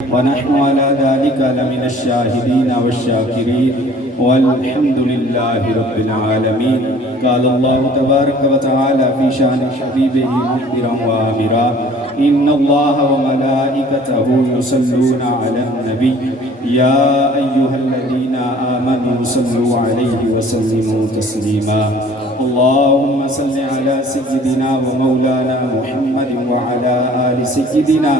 ونحن على ذلك لمن الشاهدين والشاكرين والحمد لله رب العالمين. قال الله تبارك وتعالى في شأن حبيبه مخبرا وآمرا: إن الله وملائكته يصلون على النبي يا أيها الذين آمنوا صلوا عليه وسلموا تسليما. اللهم صل على سيدنا ومولانا محمد وعلى آل سيدنا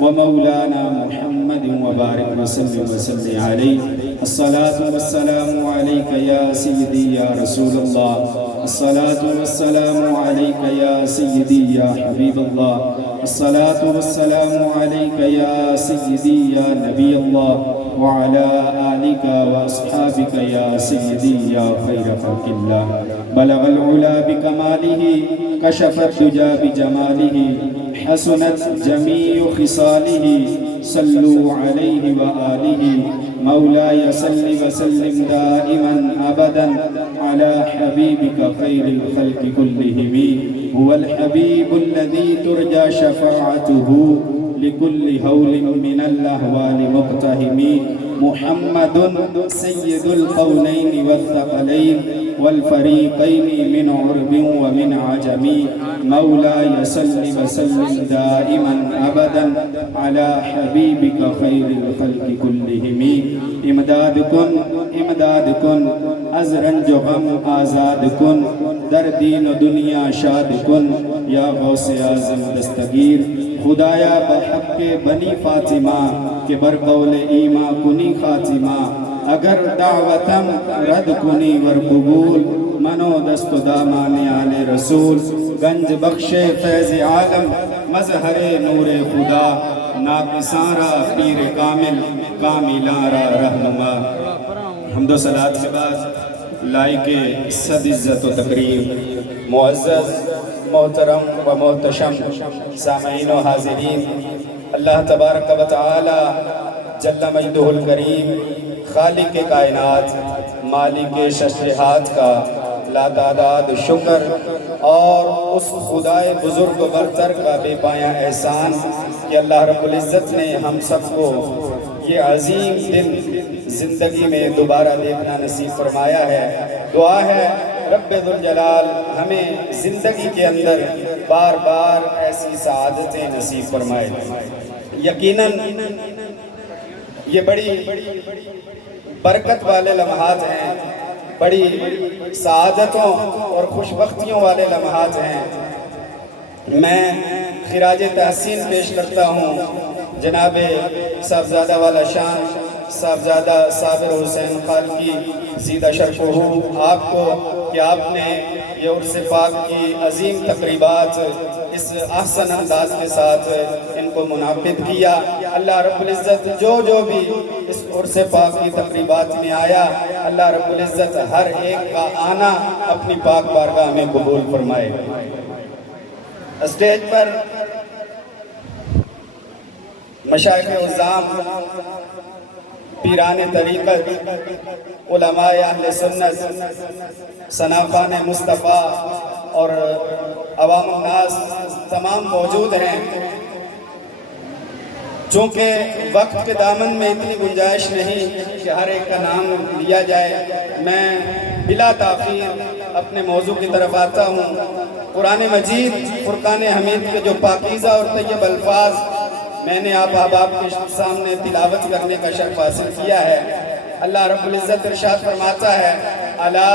ومولانا محمد وبارك وسلم عليه. الصلاة والسلام عليك يا سيدي يا رسول الله. الصلاة والسلام عليك يا سيدي يا حبيب الله. الصلاة والسلام عليك يا سيدي يا نبي الله وعلى آلك وأصحابك يا سيدي يا خير خلق الله. بلغ العلا بكماله كشف الدجى بجماله حسنت جميع خصاله صلوا عليه وآله. مولاي صل وسلم دائما أبدا على حبيبك خير الخلق كلهم. هو الحبيب الذي ترجى شفاعته لكل هول من الأهوال مقتهم. محمد سيد القونين والثقلين والفريقين من عرب ومن عجم. مولاي صل وسلم دائما أبدا على حبيبك خير الخلق كلهم. امداد کن امداد کن از رنج و غم آزاد کن در دین و دنیا شاد کن یا غوث اعظم دستگیر. خدایا بحق بنی فاطمہ کہ بر قول ایما کنی خاتمہ. اگر دعوتم رد کنی ور قبول منو دست و دامان آل رسول. گنج بخش فیض عالم مظہر نور خدا ناقصاں را پیر کامل کاملاں را رہنما. حمد و صلاۃ کے بعد لائق صد عزت و تکریم معزز محترم و محتشم سامعین و حاضرین، اللہ تبارک و تعالی جل مجدہ الکریم خالق کائنات مالک ششہات کا لاتعداد شکر اور اس خدائے بزرگ و برتر کا بے پایاں احسان کہ اللہ رب العزت نے ہم سب کو یہ عظیم دن زندگی میں دوبارہ دیکھنا نصیب فرمایا ہے. دعا ہے رب ذوالجلال ہمیں زندگی کے اندر بار بار ایسی سعادتیں نصیب فرمائے. یقیناً یہ بڑی برکت والے لمحات ہیں، بڑی سعادتوں اور خوشبختیوں والے لمحات ہیں. میں خراج تحسین پیش کرتا ہوں جناب صاحبزادہ والا شان صاحبزادہ صابر حسین خالقی زیدہ شرفہ آپ کو کہ آپ نے یہ عرس پاک کی عظیم تقریبات اس احسن انداز کے ساتھ ان کو منعقد کیا. اللہ رب العزت جو بھی اس عرس پاک کی تقریبات میں آیا، اللہ رب العزت ہر ایک کا آنا اپنی پاک بارگاہ میں قبول فرمائے. اسٹیج پر مشائخ عظام، پیران طریقت، علماء اہل سنت، صنافان مصطفیٰ اور عوام الناس تمام موجود ہیں. چونکہ وقت کے دامن میں اتنی گنجائش نہیں کہ ہر ایک کا نام لیا جائے، میں بلا تاخیر اپنے موضوع کی طرف آتا ہوں. قرآن مجید فرقان حمید کے جو پاکیزہ اور طیب الفاظ میں نے آپ احباب کے سامنے تلاوت کرنے کا شرف حاصل کیا ہے. اللہ رب العزت ارشاد فرماتا ہے: الا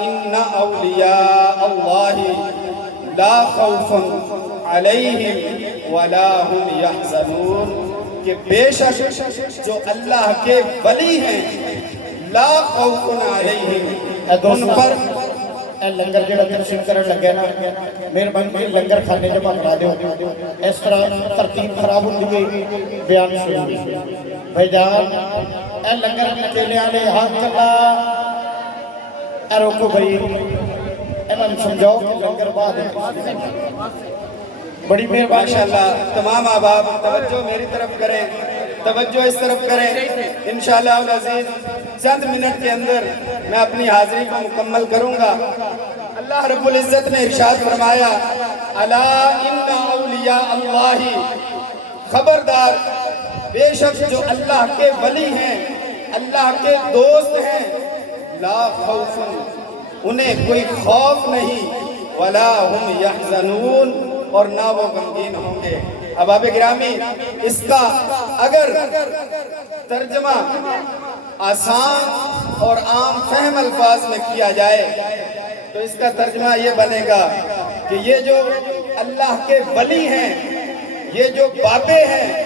ان اولیاء اللہ لا خوف علیہم ولا هم یحزنون. کہ بے شک جو اللہ کے ولی ہیں لا خوف علیہم، ان پر لنگر جڑا تقسیم کرن لگے نا مہربانی لنگر کھانے جو بنا دیو. اس طرح ترتیب خراب ہوندی ہے بیان شروع بھائی جان. اے لنگر چیلے والے ہاتھ چلا اے روکو بھائی انہاں سمجھاؤ لنگر بعد بڑی مہربانی. ماشاءاللہ تمام احباب توجہ میری طرف کریں، توجہ اس طرف کریں. انشاءاللہ العزیز چند منٹ کے اندر میں اپنی حاضری کو مکمل کروں گا. اللہ رب العزت نے ارشاد فرمایا: الا ان اولیاء اللہ، خبردار بے شک جو اللہ کے ولی ہیں، اللہ کے دوست ہیں، لا خوف، انہیں کوئی خوف نہیں، ولا ہم یحزنون، اور نہ وہ غمگین ہوں گے۔ احباب گرامی، اس کا اگر ترجمہ آسان اور عام فہم الفاظ میں کیا جائے تو اس کا ترجمہ یہ بنے گا کہ یہ جو اللہ کے ولی ہیں، یہ جو بابے ہیں،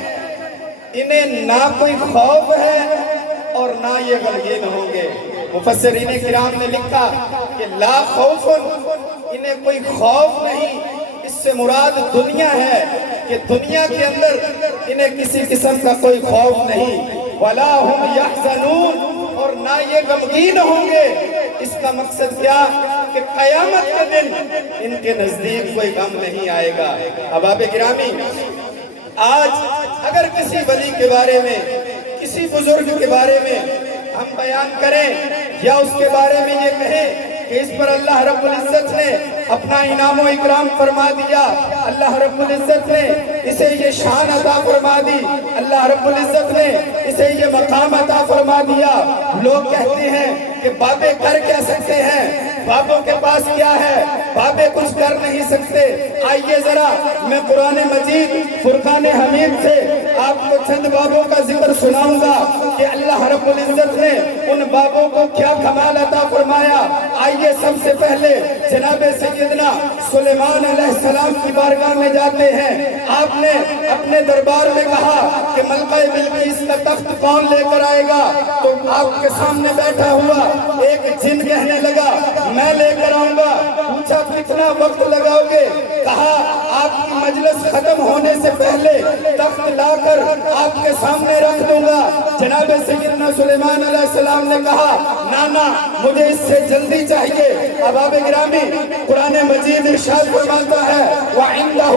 انہیں نہ کوئی خوف ہے اور نہ یہ غمگین ہوں گے۔ مفسرین کرام نے لکھا کہ لا خوف، انہیں کوئی خوف نہیں، اس سے مراد دنیا ہے کہ دنیا کے اندر انہیں کسی قسم کا کوئی خوف نہیں، ولا ہم یحزنون، اور نہ یہ غمگین ہوں گے۔ اس کا مقصد کیا کہ قیامت کے دن ان کے نزدیک کوئی غم نہیں آئے گا۔ احباب گرامی، آج اگر کسی ولی کے بارے میں، کسی بزرگ کے بارے میں ہم بیان کریں یا اس کے بارے میں یہ کہیں کہ اس پر اللہ رب العزت نے اپنا انعام و اکرام فرما دیا، اللہ رب العزت نے اسے یہ شان عطا فرما دی، اللہ رب العزت نے اسے یہ مقام عطا فرما دیا، لوگ کہتے ہیں کہ بابے کر کیا سکتے ہیں، بابوں کے پاس کیا ہے، بابے کچھ کر نہیں سکتے۔ آئیے ذرا میں قرآن مجید فرقان حمید سے آپ کو چند بابوں کا ذکر سناؤں گا کہ اللہ رب العزت نے ان بابوں کو کیا کمال عطا فرمایا۔ آئیے سب سے پہلے جناب سیدنا سلیمان علیہ السلام کی بارگاہ میں جاتے ہیں۔ آپ نے اپنے دربار میں کہا کہ ملکہ بلقیس کا تخت کون لے کر آئے گا، تو آپ کے سامنے بیٹھا ہوا ایک جن کہنے لگا میں لے کر آؤں گا۔ پوچھا کتنا وقت لگاؤ گے؟ کہا آپ کی مجلس ختم ہونے سے پہلے تخت لا کر آپ کے سامنے رکھ دوں گا۔ جناب سیدنا سلیمان علیہ السلام نے کہا نانا مجھے اس سے جلدی چاہیے۔ احباب گرامی، قرآن مجید ارشاد فرماتا ہے وَعِنْدَهُ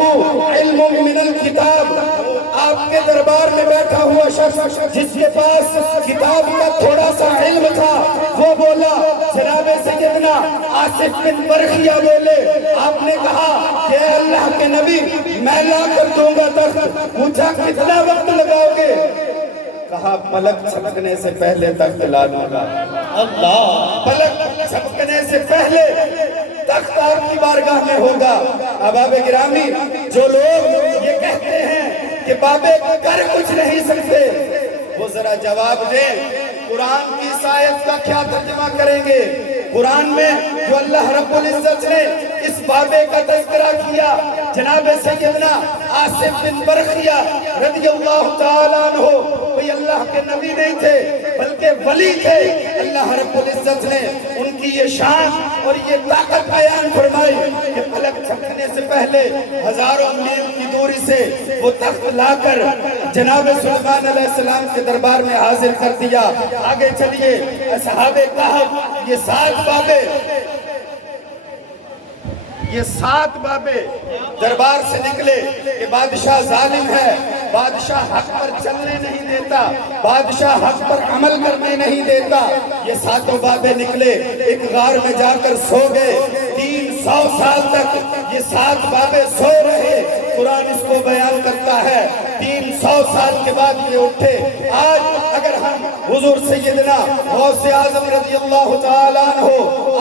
عِلْمٌ مِّنَ الْكِتَابِ، آپ کے دربار میں بیٹھا ہوا شخص جس کے پاس کتاب کا تھوڑا سا علم تھا وہ بولا، جناب سیدنا آصف بن برخیہ بولے، آپ نے کہا کہ اے اللہ کے نبی میں لا کر دوں گا تخت۔ پوچھا کتنا وقت لگاؤ گے؟ کہا پلک چھپکنے سے پہلے تخت لا دوں گا۔ اللہ، پلک چھپکنے سے پہلے تخت آپ کی بارگاہ میں ہوگا۔ احباب گرامی، جو لوگ یہ کہتے ہیں کہ بابے کر کچھ نہیں سکتے، وہ ذرا جواب دیں قرآن کی اس آیت کا کیا ترجمہ کریں گے؟ قرآن میں جو اللہ رب العزت نے اس بابے کا تذکرہ کیا، جناب سیدنا آصف بن برخیہ رضی اللہ تعالیٰ عنہ، کوئی اللہ کے نبی نہیں تھے بلکہ ولی تھے۔ اللہ رب العزت نے ان کی یہ شان اور یہ طاقت بیان فرمائی کہ پلک چھپکنے سے پہلے ہزاروں میل کی دوری سے وہ تخت لا کر جناب سلیمان علیہ السلام کے دربار میں حاضر کر دیا۔ آگے چلیے، اصحاب کہف، یہ 7 بابے دربار سے نکلے کہ بادشاہ ظالم ہے، بادشاہ حق پر چلنے نہیں دیتا، بادشاہ حق پر عمل کرنے نہیں دیتا۔ یہ 7 بابے نکلے، ایک غار میں جا کر سو گئے۔ 300 سال تک یہ 7 بابے سو رہے۔ قرآن اس کو بیان کرتا ہے 300 سال کے بعد یہ اٹھے۔ آج اگر ہم حضور سیدنا غوث اعظم رضی اللہ تعالیٰ عنہ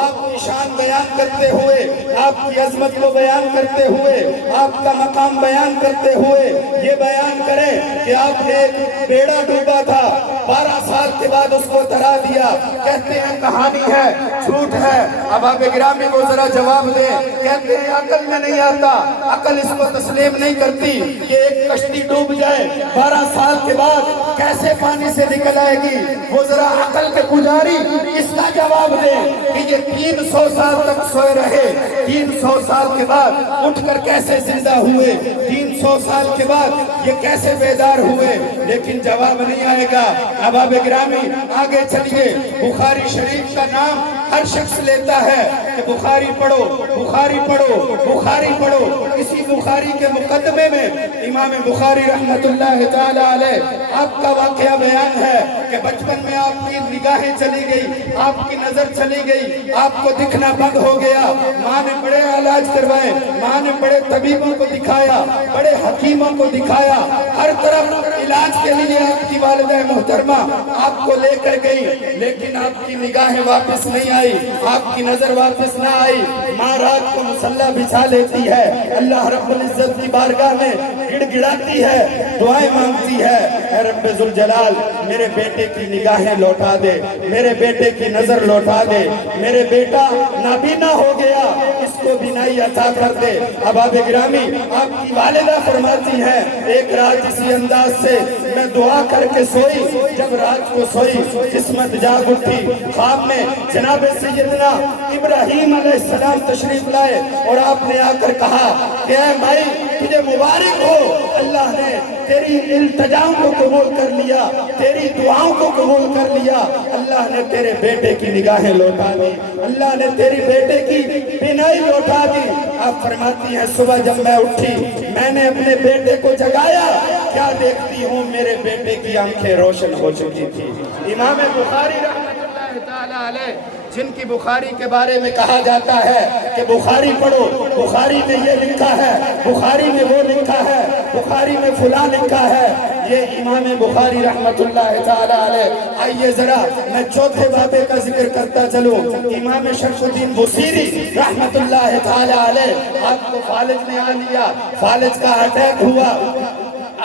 آپ کی شان بیان کرتے ہوئے، آپ کی عظمت کو بیان کرتے ہوئے، آپ کا مقام بیان کرتے ہوئے یہ بیان کریں کہ آپ نے ایک بیڑا ڈوبا تھا، 12 سال کے بعد اس کو ترا دیا، کہتے ہیں کہانی ہے، جھوٹ ہے؟ احباب گرامی کو ذرا جواب دیں۔ کہتے ہیں عقل میں نہیں آتا، عقل اس کو تسلیم نہیں کرتی کہ ایک کشتی ڈوب جائے 12 سال کے بعد کیسے پانی سے نکل آئے گی۔ وہ ذرا عقل کے پجاری اس کا جواب دیں کہ یہ 300 سال تک سوئے رہے، 300 سال کے بعد اٹھ کر کیسے زندہ ہوئے، 300 سال کے بعد یہ کیسے بیدار ہوئے؟ لیکن جواب نہیں آئے گا۔ احباب گرامی آگے چلیے، بخاری شریف کا نام ہر شخص لیتا ہے کہ بخاری پڑھو، بخاری پڑھو، بخاری پڑھو۔ اسی بخاری کے مقدمے میں امام بخاری رحمت اللہ تعالیٰ علیہ آپ کا واقعہ بیان ہے کہ بچپن میں آپ کی نگاہ نگاہیں چلی گئی، آپ کی نظر چلی گئی، آپ کو دکھنا بند ہو گیا۔ ماں نے بڑے علاج کروائے، ماں نے بڑے طبیبوں کو دکھایا، بڑے حکیموں کو دکھایا، ہر طرف علاج کے لیے آپ کی والدہ محترمہ آپ کو لے کر گئی، لیکن آپ کی نگاہیں واپس نہیں آئی، آپ کی نظر واپس نہ آئی۔ ماں رات کو مصلی بچھا لیتی ہے، اللہ رب العزت کی بارگاہ میں گڑ گڑاتی ہے، دعائیں مانگتی ہے، اے رب ذوالجلال میرے بیٹے کی نگاہیں لوٹا دے، میرے بیٹے کی نظر لوٹا دے، میرے بیٹا نابینا ہو گیا، اس کو بینائی عطا کر دے۔ احباب گرامی، آپ کی والدہ فرماتی ہیں ایک رات اسی انداز سے میں دعا کر کے سوئی، جب رات کو سوئی قسمت جاگ اٹھی، خواب میں جناب سیدنا ابراہیم علیہ السلام تشریف لائے اور آپ نے آ کر کہا کہ اے مائی تجھے مبارک ہو، اللہ نے تیری التجاؤں کو قبول کر لیا، تیری دعاؤں کو قبول کر لیا، اللہ نے تیرے بیٹے کی نگاہیں لوٹا دی، اللہ نے تیری بیٹے کی بینائی لوٹا دی۔ آپ فرماتی ہیں صبح جب میں اٹھی میں نے اپنے بیٹے کو جگایا، کیا دیکھتی ہوں میرے بیٹے کی آنکھیں روشن ہو چکی تھی۔ امام بخاری رحمۃ اللہ تعالیٰ علیہ، جن کی بخاری کے بارے میں کہا جاتا ہے کہ بخاری پڑھو، بخاری میں یہ لکھا ہے، بخاری میں وہ لکھا ہے، بخاری میں فلاں لکھا ہے، یہ امام بخاری رحمت اللہ تعالیٰ علیہ۔ آئیے ذرا میں چوتھے بابے کا ذکر کرتا چلوں۔ امام شرف الدین بصیری رحمت اللہ تعالیٰ علیہ، آپ کو فالج نے آ لیا، فالج کا اٹیک ہوا،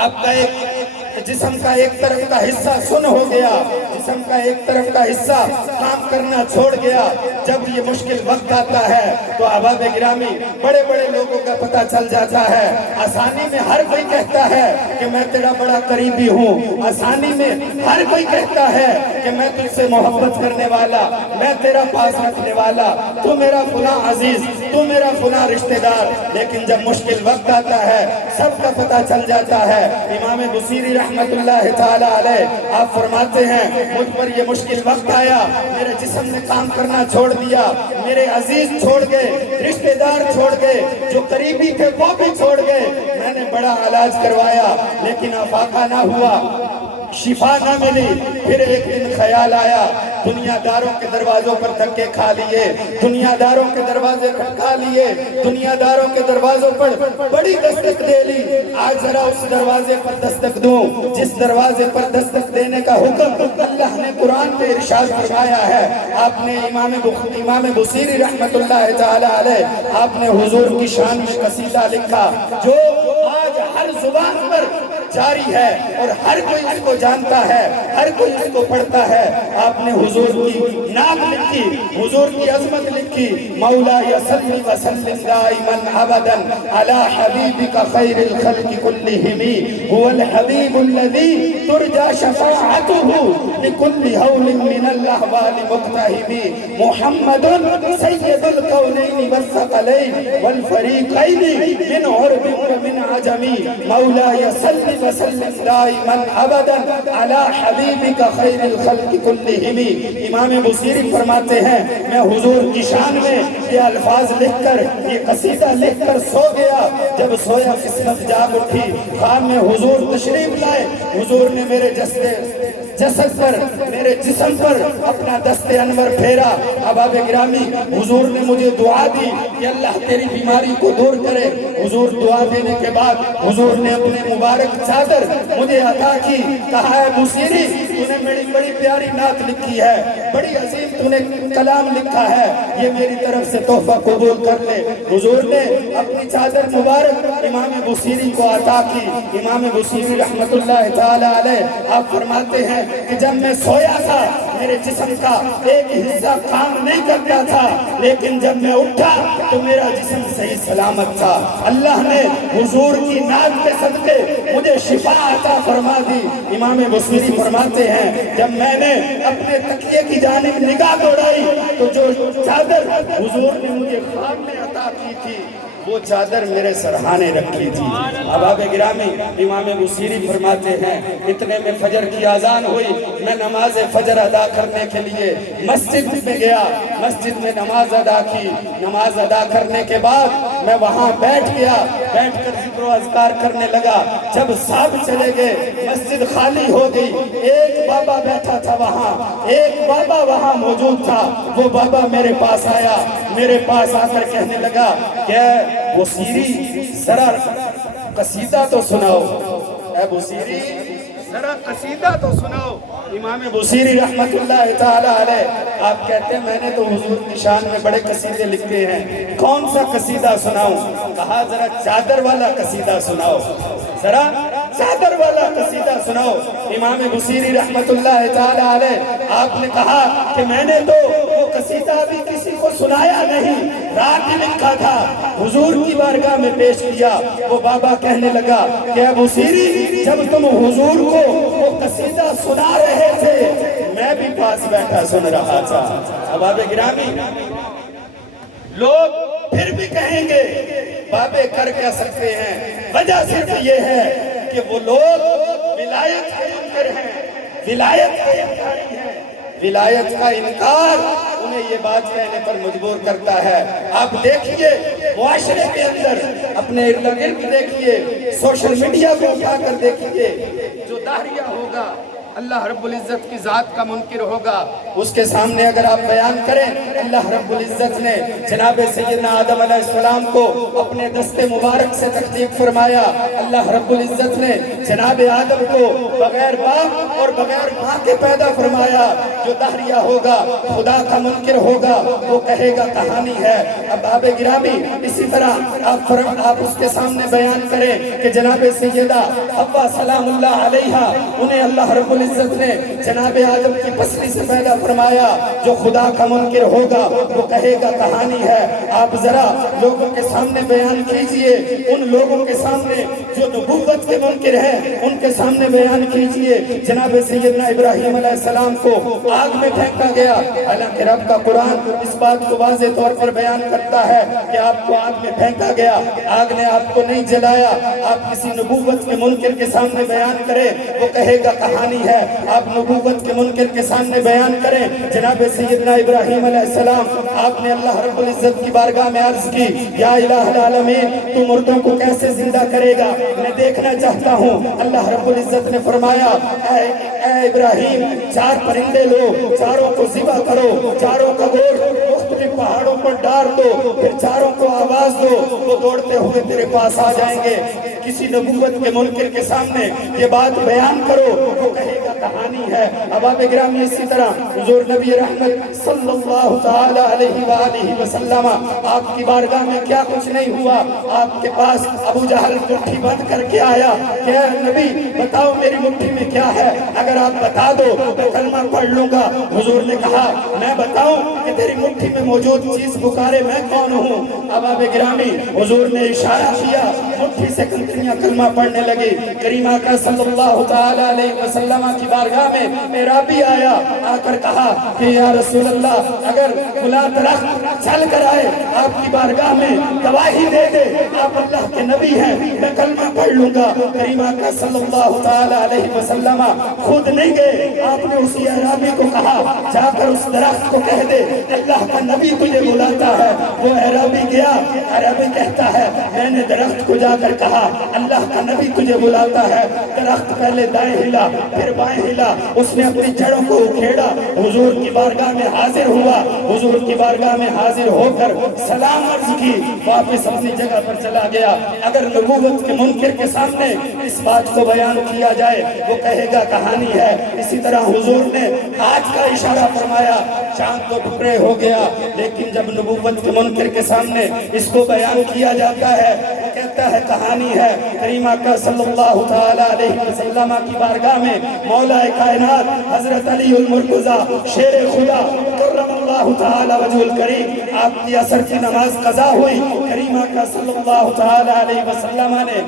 آپ کا ایک جسم کا ایک طرف کا حصہ سن ہو گیا، جسم کا ایک طرف کا حصہ کام کرنا چھوڑ گیا۔ جب یہ مشکل وقت آتا ہے تو احباب گرامی بڑے بڑے لوگوں کا پتہ چل جاتا ہے، آسانی میں ہر کوئی کہتا ہے کہ میں تیرا بڑا قریبی ہوں، آسانی میں ہر کوئی کہتا ہے کہ میں تجھ سے محبت کرنے والا، میں تیرا پاس رکھنے والا، تو میرا فلاں عزیز، تو میرا فلاں رشتہ دار، لیکن جب مشکل وقت آتا ہے سب کا پتہ چل جاتا ہے۔ امام بصیری رحمت اللہ تعالیٰ علیہ آپ فرماتے ہیں مجھ پر یہ مشکل وقت آیا، میرے جسم نے کام کرنا چھوڑ دیا، میرے عزیز چھوڑ گئے، رشتہ دار چھوڑ گئے، جو قریبی تھے وہ بھی چھوڑ گئے، میں نے بڑا علاج کروایا لیکن افاقہ نہ ہوا، شفا نہ ملی۔ پھر ایک دن خیال آیا، دنیا داروں کے دروازوں پر دھکے کھا لیے، دنیا داروں کے دروازے کھٹکھا لیے، دنیا داروں کے دروازوں پر بڑی دستک دے لی، آج ذرا اس دروازے پر دستک دوں جس دروازے پر دستک دینے کا حکم اللہ نے قرآن میں ارشاد فرمایا ہے۔ آپ نے امام بصیری رحمت اللہ تعالیٰ علیہ آپ نے حضور کی شان میں قصیدہ لکھا جو آج ہر زبان پر جاری ہے اور ہر کوئی اس کو جانتا ہے، ہر کوئی اس کو پڑھتا ہے۔ آپ نے حضور کی نام لکھی، حضور کی عظمت لکھی، مولا صلی وسلم دائما ابدا علی حبیبک خیر الخلق کلہم هو الحبیب الذی ترجى شفاعته لكل هول من الاحوال مقتحم محمد سید الکونین والثقلین والفریقین من عرب ومن عجم مولا صلی وسلم دائما ابدا علی حبیبک خیر الخلق کلہم۔ امام بصیری فرماتے ہیں میں حضور کی شان میں یہ الفاظ لکھ کر، یہ قصیدہ لکھ کر سو گیا، جب سویا قسمت جاگ اٹھی، خواب میں حضور تشریف لائے، حضور نے میرے جسد پر، میرے جسم پر اپنا دست انور پھیرا۔ احباب گرامی حضور نے مجھے دعا دی کہ اللہ تیری بیماری کو دور کرے۔ حضور دعا دینے کے بعد حضور نے اپنے مبارک چادر مجھے عطا کی، کہا ہے بصیری تو نے بڑی پیاری نعت لکھی ہے، بڑی عظیم تو نے کلام لکھا ہے، یہ میری طرف سے تحفہ قبول کر لے۔ حضور نے اپنی چادر مبارک امام بصیری کو عطا کی۔ امام بصیری رحمت اللہ تعالیٰ علیہ آپ فرماتے ہیں کہ جب میں سویا تھا میرے جسم کا ایک حصہ کام نہیں کرتا تھا، لیکن جب میں اٹھا تو میرا جسم صحیح سلامت تھا۔ اللہ نے حضور کی نعت کے صدقے مجھے شفا عطا فرما دی۔ امام بصیری فرماتے ہیں جب میں نے اپنے تکیے کی جانب نگاہ دوڑائی تو جو چادر حضور نے مجھے خواب میں عطا کی تھی وہ چادر میرے سرہانے رکھی تھی۔ احباب گرامی امام بصیری فرماتے ہیں اتنے میں فجر کی اذان ہوئی، میں نماز فجر ادا کرنے کے لیے مسجد میں گیا، مسجد میں نماز ادا کی، نماز ادا کرنے کے بعد میں وہاں بیٹھ گیا، بیٹھ کر ذکر و اذکار کرنے لگا۔ جب سب چلے گئے مسجد خالی ہو گئی، ایک بار بابا بیٹھا تھا وہاں، ایک بابا وہاں موجود تھا، وہ بابا میرے پاس آیا، میرے پاس آ کر کہنے لگا کہ بصیری ذرا قصیدہ تو سناؤ، اے بصیری ذرا قصیدہ تو سناؤ۔ امام بصیری رحمت اللہ تعالی علیہ آپ کہتے ہیں میں نے تو حضور کی شان میں بڑے قصیدے لکھتے ہیں، کون سا قصیدہ سناؤں؟ کہا ذرا چادر والا قصیدہ سناؤ، ذرا چادر والا قصیدہ سناؤ۔ امام بصیری رحمت اللہ تعالی علیہ آپ نے کہا کہ میں نے تو وہ قصیدہ بھی کسی کو سنایا نہیں، رات ہی لکھا تھا، حضور کی بارگاہ میں پیش کیا۔ وہ بابا کہنے لگا کہ اے بصیری جب تم حضور کو وہ قصیدہ سنا رہے تھے میں بھی پاس بیٹھا سن رہا تھا۔ احباب گرامی، لوگ پھر بھی کہیں گے بابے کر کیا سکتے ہیں، وجہ صرف یہ ہے کہ وہ لوگ ولایت کے منکر ہیں، ولایت کے انکاری ہیں، ولایت کا انکار انہیں یہ بات کہنے پر مجبور کرتا ہے۔ آپ دیکھیے معاشرے کے اندر، اپنے ارد گرد دیکھیے، سوشل میڈیا کو اٹھا کر دیکھیے، جو داہریہ ہوگا اللہ رب العزت کی ذات کا منکر ہوگا، اس کے سامنے اگر آپ بیان کریں اللہ رب العزت نے جناب سیدنا آدم علیہ السلام کو اپنے دست مبارک سے تخلیق فرمایا، اللہ رب العزت نے جناب آدم کو بغیر باپ اور بغیر ماں کے پیدا فرمایا، جو داہریہ ہوگا خدا کا منکر ہوگا وہ کہے گا کہانی ہے۔ اب باب گرامی اسی طرح آپ اس کے سامنے بیان کریں کہ جناب سیدہ حوا سلام اللہ علیہا انہیں اللہ رب العزت نے جناب آدم کی پسلی سے پیدا فرمایا، جو خدا کا منکر ہوگا وہ کہے گا کہانی ہے۔ آپ ذرا لوگوں کے سامنے بیان کیجئے، ان لوگوں کے سامنے جو نبوت کے منکر ہیں ان کے سامنے بیان کیجئے جناب سیدنا ابراہیم علیہ السلام کو آگ میں پھینکا گیا، حالانکہ رب کا قرآن اس بات کو واضح طور پر بیان کرتا ہے کہ آپ کو آگ میں پھینکا گیا، آگ نے آپ کو نہیں جلایا۔ آپ کسی نبوت کے منکر کے سامنے بیان کریں وہ کہے گا کہانی ہے۔ آپ نبوت کے منکر کے سامنے بیان کریں جناب سیدنا ابراہیم علیہ السلام، آپ نے اللہ رب العزت کی بارگاہ میں عرض کی یا الہ العالمین تو مردوں کو کیسے زندہ کرے گا، میں دیکھنا چاہتا ہوں۔ اللہ رب العزت نے فرمایا اے ابراہیم چار پرندے لو، چاروں کو ذبح کرو، چاروں کا گوشت مختلف پہاڑوں پر ڈال دو، پھر چاروں کو آواز دو، وہ دوڑتے ہوئے تیرے پاس آ جائیں گے۔ کسی نبوت کے منکر کے سامنے یہ بات بیان کرو وہ کہے گا کہانی ہے۔ احباب گرامی اسی طرح حضور نبی رحمت صلی اللہ تعالی علیہ وآلہ وسلم آپ کی بارگاہ میں کیا کچھ نہیں ہوا، آپ کے پاس ابو جہل مٹھی بند کر کے آیا کہ اے نبی بتاؤ میری مٹھی میں کیا ہے، اگر آپ بتا دو تو کلمہ پڑھ لوں گا۔ حضور نے کہا میں بتاؤں کہ تیری مٹھی میں موجود چیز پکارے میں کون ہوں؟ احباب گرامی حضور نے اشارہ کیا، مٹھی سے کنکریاں کلمہ پڑھنے لگی۔ کریم آقا صلی اللہ تعالی علیہ وسلم کی بارگاہ میں اعرابی آیا، آ کر کہا کہ یا رسول اللہ اگر فلاں درخت چل کر آئے آپ کی بارگاہ میں گواہی دے دے آپ اللہ کے نبی ہیں میں کلمہ پڑھ لوں گا۔ کریم آقا صلی اللہ تعالی علیہ وسلم خود نہیں گئے، آپ نے اسی اعرابی کو کہا جا کر اس درخت کو کہہ دے اللہ کا نبی تجھے بلاتا ہے۔ وہ اعرابی گیا، اعرابی کہتا ہے میں نے درخت کو جا کر کہا اللہ کا نبی تجھے بلاتا ہے۔ درخت پہلے دائیں ہلا پھر بائیں ہلا، اس نے اپنی جڑوں کو اکھیڑا، حضور کی بارگاہ میں حاضر ہوا، حضور کی بارگاہ میں حاضر ہو کر سلام عرض کی، واپس اپنی جگہ پر چلا گیا۔ اگر نبوت کے منکر کے سامنے اس بات کو بیان کیا جائے وہ کہے گا کہانی ہے۔ اسی طرح حضور نے آج کا اشارہ فرمایا، چاند تو ٹکڑے ہو گیا، لیکن جب نبوت کے منکر کے سامنے اس کو بیان کیا جاتا ہے وہ کہتا ہے کہانی ہے۔ کریم آقا صلی اللہ تعالی علیہ وسلم کی بارگاہ میں مولا کائنات حضرت علی المرتضی شیر خدا کرم اللہ تعالی وجہ الکریم آپ کی عصر کی نماز قضا ہوئی، کریم آقا صلی اللہ تعالی علیہ وسلم نے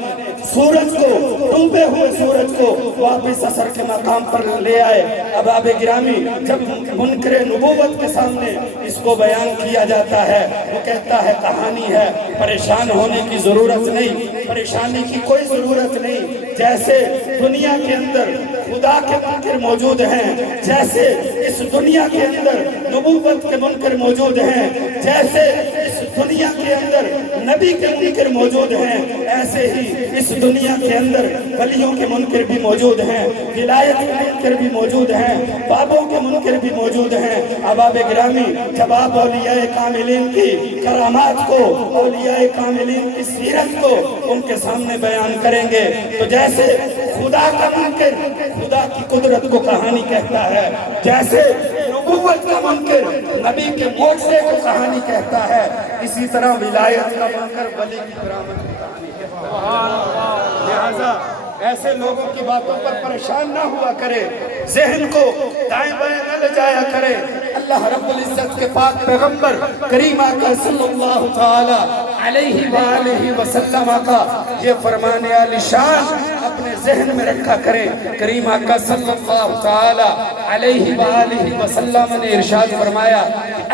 سورج کو ڈوبے ہوئے سورج کو واپس عصر کے مقام پر لے آئے۔ احباب گرامی جب منکر نبوت کے سامنے اس کو بیان کیا جاتا ہے وہ کہتا ہے کہانی ہے۔ پریشان ہونے کی ضرورت نہیں، پریشانی کی کوئی ضرورت نہیں۔ جیسے دنیا کے اندر خدا کے منکر موجود ہیں، جیسے اس اس دنیا کے اندر نبوت کے منکر موجود ہیں، جیسے اس دنیا کے اندر نبی کے منکر موجود ہیں، ایسے ہی اس دنیا کے اندر ولیوں کے منکر بھی موجود ہیں، ولایت کے منکر بھی موجود ہیں، بابوں کے منکر بھی موجود ہیں۔ احباب گرامی، جب آپ اولیاء کاملین کی کرامات کو، اولیاء کاملین کی سیرت کو ان کے سامنے بیان کریں گے تو جیسے خدا کا منکر خدا کی قدرت کو کہانی کہتا ہے، جیسے نبوت کا منکر نبی کے معجزے کو کہانی کہتا ہے، اسی طرح ولایت کا منکر ولی کی کرامت کی کہانی کہتا ہے۔ لہذا ایسے لوگوں کی باتوں پر پریشان نہ ہوا کرے، ذہن کو دائیں بائیں نہ لے جایا کرے۔ اللہ رب العزت کے پاک پیغمبر کریم آقا صلی اللہ تعالی علیہ وآلہ وسلم کا یہ فرمان عالی شان اپنے ذہن میں رکھا کریں۔ کریم آقا صلی اللہ تعالی علیہ وآلہ وسلم نے ارشاد فرمایا،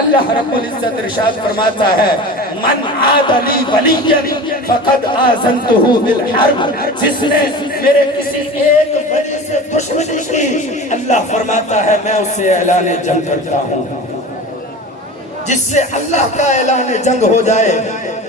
اللہ رب العزت ارشاد فرماتا ہے، من عاد لی ولیا فقد آذنتہ بالحرب، جس نے میرے کسی ایک ولی سے دشمنی کی، اللہ فرماتا ہے میں اس سے اعلان جنگ کرتا ہوں۔ جس سے اللہ کا اعلان جنگ ہو جائے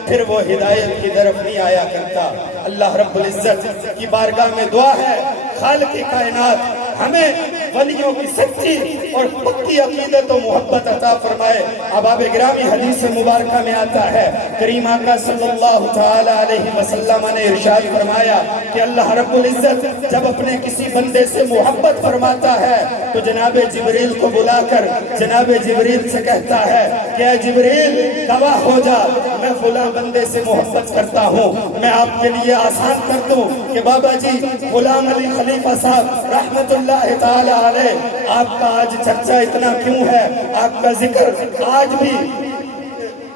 پھر وہ ہدایت کی طرف نہیں آیا کرتا۔ اللہ رب العزت کی بارگاہ میں دعا ہے، خالق کائنات ہمیں ولیوں کی سچی اور پکی عقیدت و محبت عطا فرمائے۔ احباب گرامی، حدیث مبارکہ میں آتا ہے، کریم آقا صلی اللہ تعالی علیہ وسلم نے ارشاد فرمایا کہ اللہ رب العزت جب اپنے کسی بندے سے محبت فرماتا ہے تو جناب جبریل کو بلا کر جناب جبریل سے کہتا ہے کہ اے جبریل گواہ ہو جا، میں فلاں بندے سے محبت کرتا ہوں۔ میں آپ کے لیے آسان کر دوں کہ بابا جی غلام علی خلیفہ صاحب رحمت اللہ تعالی علیہ، آپ کا آج چرچا اتنا کیوں ہے، آپ کا ذکر آج بھی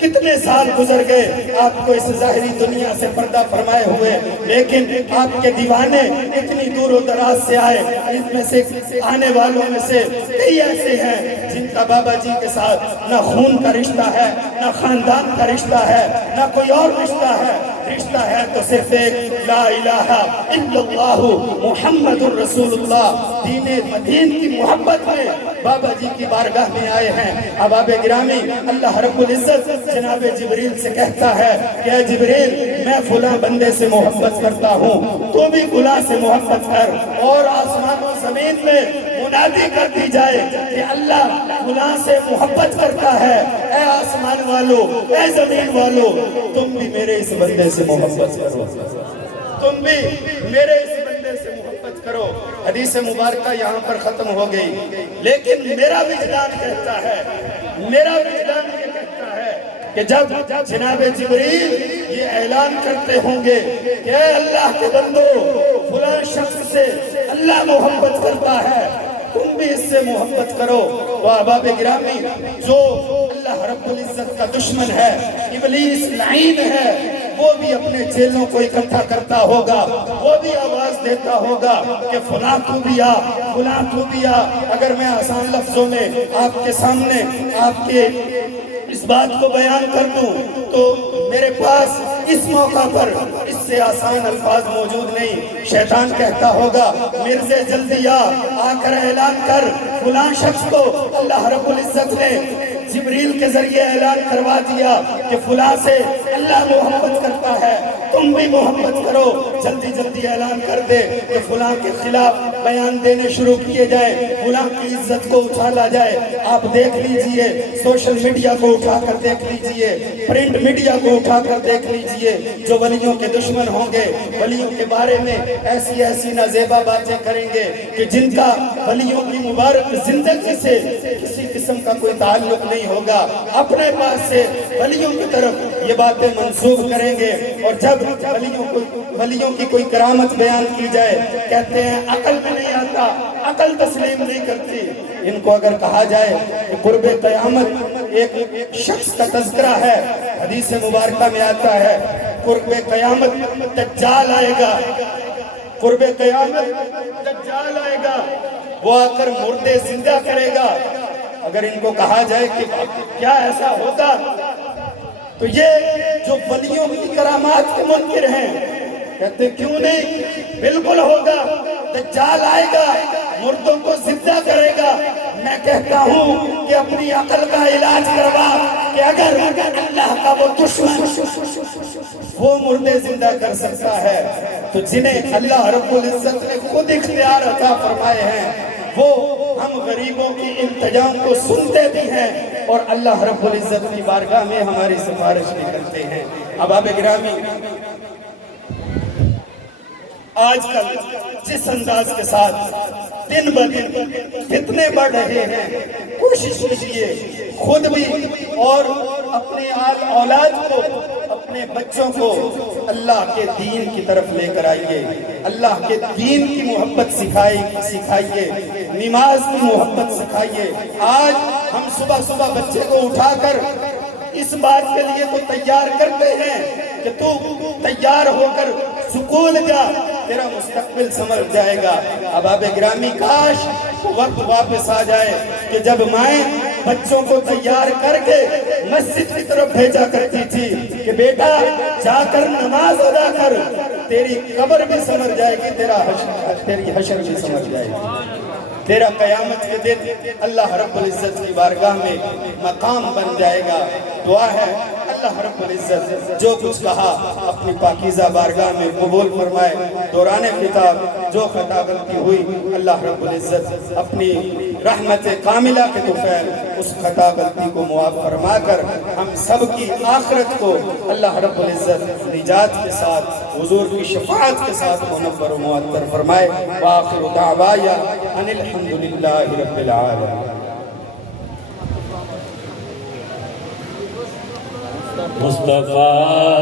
کتنے سال گزر گئے آپ کو اس ظاہری دنیا سے پردہ فرمائے ہوئے، لیکن آپ کے دیوانے اتنی دور و دراز سے آئے، ان میں سے آنے والوں میں سے کئی ایسے ہیں جن کا بابا جی کے ساتھ نہ خون کا رشتہ ہے، نہ خاندان کا رشتہ ہے، نہ کوئی اور رشتہ ہے، رشتہ ہے تو صرف ایک لا الہ الا اللہ محمد الرسول اللہ، دین مدین کی محبت میں بابا جی کی بارگاہ میں آئے ہیں۔ احباب گرامی، اللہ رب العزت جناب جبریل سے کہتا ہے کہ اے جبریل میں فلاں بندے سے محبت کرتا ہوں، تو بھی فلاں سے محبت کر، اور آسمان و زمین میں منادی کر دی جائے کہ اللہ فلاں سے محبت کرتا ہے، اے آسمان والو، اے زمین والو، تم بھی میرے اس بندے سے محبت کرو، تم بھی میرے اس بندے سے محبت کرو۔ حدیث مبارکہ یہاں پر ختم ہو گئی، لیکن میرا وجدان کہتا ہے، میرا وجدان یہ کہتا ہے کہ جب جناب جبریل یہ اعلان کرتے ہوں گے کہ اے اللہ کے بندو فلاں شخص سے اللہ محبت کرتا ہے، تم بھی اس سے محبت کرو، تو احباب گرامی جو اللہ رب العزت کا دشمن ہے، ابلیس لعین ہے، وہ بھی اپنے چیلوں کو اکٹھا کرتا ہوگا، وہ بھی آواز دیتا ہوگا کہ فلاں تو بھی آ، فلاں تو بھی آ۔ اگر میں آسان لفظوں میں آپ کے سامنے آپ کے اس بات کو بیان کر دوں تو میرے پاس اس موقع پر اس سے آسان الفاظ موجود نہیں۔ شیطان کہتا ہوگا مرزے جلدی آ کر اعلان کر، فلاں شخص کو اللہ رب العزت نے جبریل کے ذریعے اعلان کروا دیا کہ فلاں سے اللہ محبت کرتا ہے، تم بھی محبت کرو، جلدی جلدی اعلان کر دے کہ فلاں کے خلاف بیان دینے شروع کیے جائے، فلاں کی عزت کو اچھالا جائے۔ آپ دیکھ لیجئے، سوشل میڈیا کو اٹھا کر دیکھ لیجئے، پرنٹ میڈیا کو اٹھا کر دیکھ لیجئے، جو ولیوں کے دشمن ہوں گے ولیوں کے بارے میں ایسی ایسی نازیبا باتیں کریں گے کہ جن کا ولیوں کی مبارک زندگی سے کسی قسم کا کوئی تعلق نہیں ہوگا، اپنے پاس سے ولیوں کی طرف یہ باتیں منسوب کریں گے، اور جب ولیوں کی کوئی کرامت بیان کی جائے کہتے ہیں عقل میں نہیں آتا، عقل تسلیم نہیں کرتی۔ ان کو اگر کہا جائے کہ قرب قیامت ایک شخص کا تذکرہ ہے، حدیث مبارکہ میں آتا ہے قرب قیامت دجال آئے گا، قرب قیامت دجال آئے گا، وہ آ کر مردے زندہ کرے گا۔ اگر ان کو کہا جائے کہ کیا ایسا ہوتا، تو یہ جو ولیوں کی کرامات کے منکر ہیں کہتے کیوں نہیں، بالکل ہوگا، دجال آئے گا، مردوں کو زندہ کرے گا، میں کہتا ہوں کہ اپنی عقل کا علاج کروا کہ اگر اللہ کا وہ دشمن وہ مردے زندہ کر سکتا ہے تو جنہیں اللہ رب العزت نے خود اختیار عطا فرمائے ہیں وہ ہم غریبوں کی التجا کو سنتے بھی ہیں اور اللہ رب العزت کی بارگاہ میں ہماری سفارش بھی کرتے ہیں۔ احباب گرامی، آج کل جس انداز کے ساتھ دن بدن فتنے بڑھ رہے ہیں، کوشش کیجیے خود بھی اور اپنے اولاد کو، اپنے بچوں کو اللہ کے دین کی طرف لے کر آئیے، اللہ کے دین کی محبت سکھائیے، نماز کی محبت سکھائیے۔ آج ہم صبح صبح بچے کو اٹھا کر اس بات کے لیے تو تیار کرتے ہیں کہ تو تیار ہو کر سکول جا، تیرا مستقبل سمجھ جائے گا۔ احباب گرامی، کاش وقت واپس آ جائے کہ جب مائیں بچوں کو تیار کر کے مسجد کی طرف بھیجا کرتی تھی کہ بیٹا جا کر نماز ادا کر، تیری قبر بھی سمجھ جائے گی، تیری حشر بھی سمجھ جائے گی، تیرا قیامت کے دن اللہ رب العزت کی بارگاہ میں مقام بن جائے گا۔ دعا ہے اللہ رب العزت جو کچھ کہا اپنی پاکیزہ بارگاہ میں قبول فرمائے۔ دوران خطاب جو خطا غلطی ہوئی اللہ رب العزت اپنی رحمت کاملہ کے طفیل اس خطا غلطی کو معاف فرما کر ہم سب کی آخرت کو اللہ رب العزت نجات کے ساتھ، حضور کی شفاعت کے ساتھ منور و معطر فرمائے۔ وآخر دعوایا ان الحمدللہ رب العالمین۔ مصطفیٰ